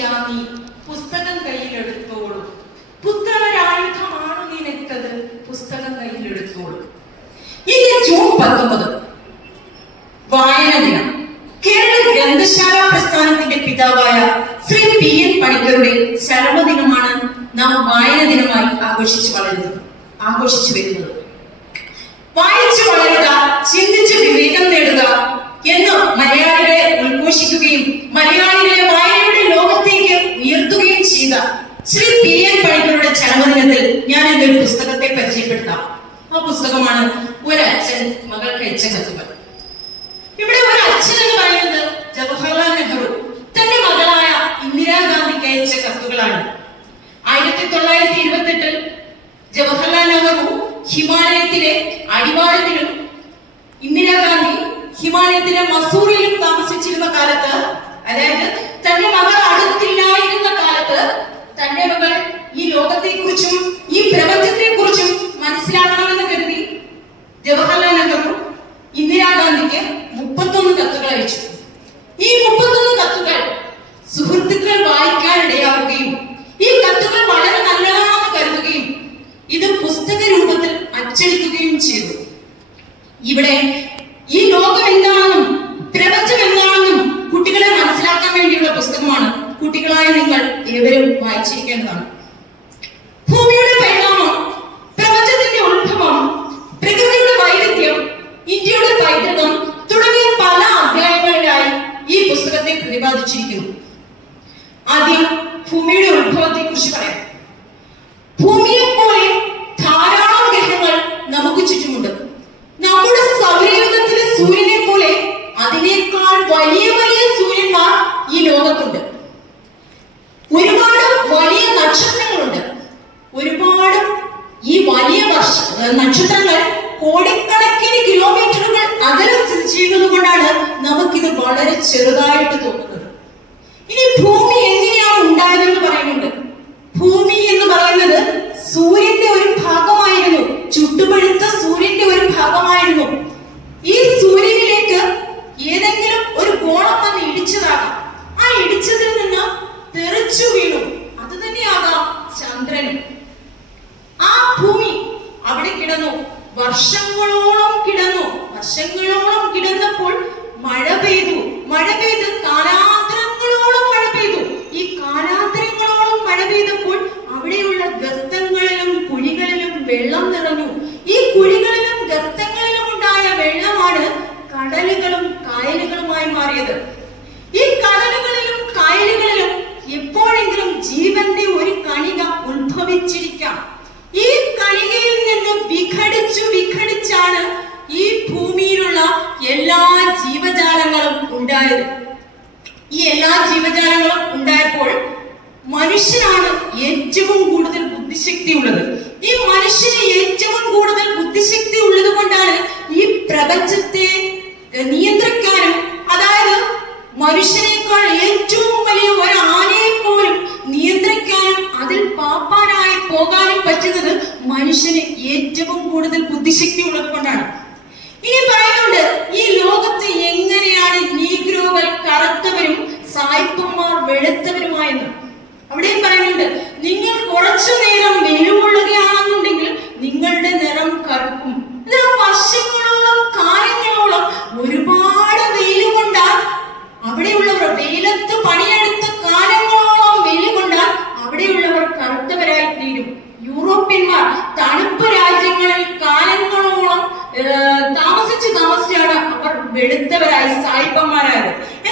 മനുഷ്യ നീ പുസ്തകം കയ്യിലെടുത്തോളൂ പുത്രവരായുധമാണ് നിനക്കത്. പുസ്തകം കയ്യിലെടുത്തോളൂ ഇന്ന് ജൂൺ പത്തൊമ്പത്. വായന ദിനം. കേരള ഗ്രന്ഥശാല പ്രസ്ഥാനത്തിന്റെ പിതാവായ ശ്രീ പി എൻ പണിക്കരുടെ ചരമദിനമാണ് നാം വായന ദിനമായി ആഘോഷിച്ചു വളരുന്നത്. ആഘോഷിച്ചു വരുന്നത്. വായിച്ചു വളരുക ചെയ്ത ശ്രീ പി എൻ പണിക്കരുടെ ചരമദിനത്തിൽ ഞാൻ ഇന്നൊരു പുസ്തകത്തെ പരിചയപ്പെടുത്താം. ആ പുസ്തകമാണ് ഒരച്ഛൻ മകൾക്ക് അയച്ച കത്തുകൾ. ഇവിടെ ഒരു അച്ഛൻ എന്ന് പറയുന്നത് ജവഹർലാൽ നെഹ്റു. തന്റെ മകളായ ഇന്ദിരാഗാന്ധിക്ക് അയച്ച കത്തുകളാണ്. ആയിരത്തി തൊള്ളായിരത്തി ഇരുപത്തി എട്ടിൽ ജവഹർലാൽ നെഹ്റു ഹിമാലയത്തിലെ അടിവാരത്തിലും ഇന്ദിരാഗാന്ധി ഹിമാലയത്തിലെ മസൂറിലും താമസിച്ചിരുന്ന കാലത്ത് അതായത് തന്റെ മകൾ അടുത്തില്ലായിരുന്ന കാലത്ത് തന്റെ മകൾ ഈ ലോകത്തെ കുറിച്ചും ഈ പ്രപഞ്ചത്തെ കുറിച്ചും മനസ്സിലാക്കണമെന്ന് കരുതി ജവഹർലാൽ നെഹ്റു ഇന്ദിരാഗാന്ധിക്ക് മുപ്പത്തൊന്ന് കത്തുകൾ അയച്ചു. ഈ മുപ്പത്തൊന്ന് കത്തുകൾ സുഹൃത്തുക്കൾ വായിക്കാനിടയാവുകയും ഈ കത്തുകൾ വളരെ നല്ലതാണെന്ന് കരുതുകയും ഇത് പുസ്തക രൂപത്തിൽ അച്ചടിക്കുകയും ചെയ്തു. ഇവിടെ ഈ ലോകം എന്താണെന്നും പ്രപഞ്ചം എന്താണെന്നും കുട്ടികളെ മനസ്സിലാക്കാൻ വേണ്ടിയുള്ള പുസ്തകമാണ്. കുട്ടികളായ നിങ്ങൾ ഏവരും വായിച്ചിരിക്കേണ്ടതാണ്. ഭൂമിയുടെ പരിണാമം പ്രപഞ്ചത്തിന്റെ ഉത്ഭവം പ്രകൃതിയുടെ വൈവിധ്യം ഇന്ത്യയുടെ പൈതൃകം തുടങ്ങിയ പല അധ്യായങ്ങളിലായി ഈ പുസ്തകത്തെ പ്രതിപാദിച്ചിരിക്കുന്നു. ആദ്യം ഭൂമിയുടെ ഉത്ഭവത്തെ കുറിച്ച് പറയാം. ഭൂമിയെ പോലെ ധാരാളം ഗ്രഹങ്ങൾ നമുക്ക് ചുറ്റുമുണ്ട് നമ്മുടെ സൗരയൂഥത്തിലെ സൂര്യനെ പോലെ അതിനേക്കാൾ വലിയ വലിയ സൂര്യന്മാർ ഈ ലോകത്തുണ്ട് ഒരുപാട് വലിയ നക്ഷത്രങ്ങളുണ്ട് ഒരുപാട് ഈ വലിയ വർഷ നക്ഷത്രങ്ങൾ കോടിക്കണക്കിന് കിലോമീറ്ററുകൾ അകലെ സ്ഥിതി ചെയ്യുന്നത് കൊണ്ടാണ് നമുക്കിത് വളരെ ചെറുതായിട്ട് തോന്നുന്നത്. ഇനി ഭൂമി വെള്ളം നിറഞ്ഞു. ഈ കുഴികളിലും ഗർത്തങ്ങളിലും ഉണ്ടായ വെള്ളമാണ് കടലുകളും കായലുകളുമായി മാറിയത്. ഈ കടലുകളിലും കായലുകളിലും എപ്പോഴെങ്കിലും ജീവന്റെ ഒരു കണിക ഉത്ഭവിച്ചിരിക്കാം. ഈ കണികയിൽ നിന്ന് വിഘടിച്ചു വിഘടിച്ചാണ് ഈ ഭൂമിയിലുള്ള എല്ലാ ജീവജാലങ്ങളും ഉണ്ടായത്. ഈ എല്ലാ ജീവജാലങ്ങളും ഉണ്ടായപ്പോൾ മനുഷ്യനാണ് ഏറ്റവും കൂടുതൽ ബുദ്ധിശക്തി ഉള്ളത് ഈ മനുഷ്യന് ഏറ്റവും കൂടുതൽ ബുദ്ധിശക്തി ഉള്ളത് കൊണ്ടാണ് ഈ പ്രപഞ്ചത്തെ നിയന്ത്രിക്കാനും അതായത് മനുഷ്യനേക്കാൾ ഏറ്റവും വലിയ ഒരു ആനയെ പോലും നിയന്ത്രിക്കാനും അതിൽ പാപ്പാനായി പോകാനും പറ്റുന്നത് മനുഷ്യന് ഏറ്റവും കൂടുതൽ ബുദ്ധിശക്തി ഉള്ളത് കൊണ്ടാണ്. ഇനി പറയുന്നുണ്ട് ഈ ലോകത്ത് എങ്ങനെയാണ് നീഗ്രോകൾ കറുത്തവരും സായിപ്പന്മാർ വെളുത്തവരുമായെന്ന്. അവിടെയും പറയുന്നുണ്ട് നിങ്ങൾ കുറച്ചു നേരം വെയിലുകൊള്ളുകയാണെന്നുണ്ടെങ്കിൽ നിങ്ങളുടെ നിറം കറുക്കും. വർഷങ്ങളോളം കാലങ്ങളോളം ഒരുപാട് വെയിൽ കൊണ്ടാൽ അവിടെയുള്ളവർ വെയിലത്ത് പണിയെടുത്ത് കാലങ്ങളോളം വെയിൽ കൊണ്ടാൽ അവിടെയുള്ളവർ കറുത്തവരായി തീരും യൂറോപ്യന്മാർ തണുപ്പ് രാജ്യങ്ങളിൽ കാലങ്ങളോളം താമസിച്ച് താമസിച്ചാണ് അവർ വെളുത്തവരായി സായിപ്പന്മാരായത്.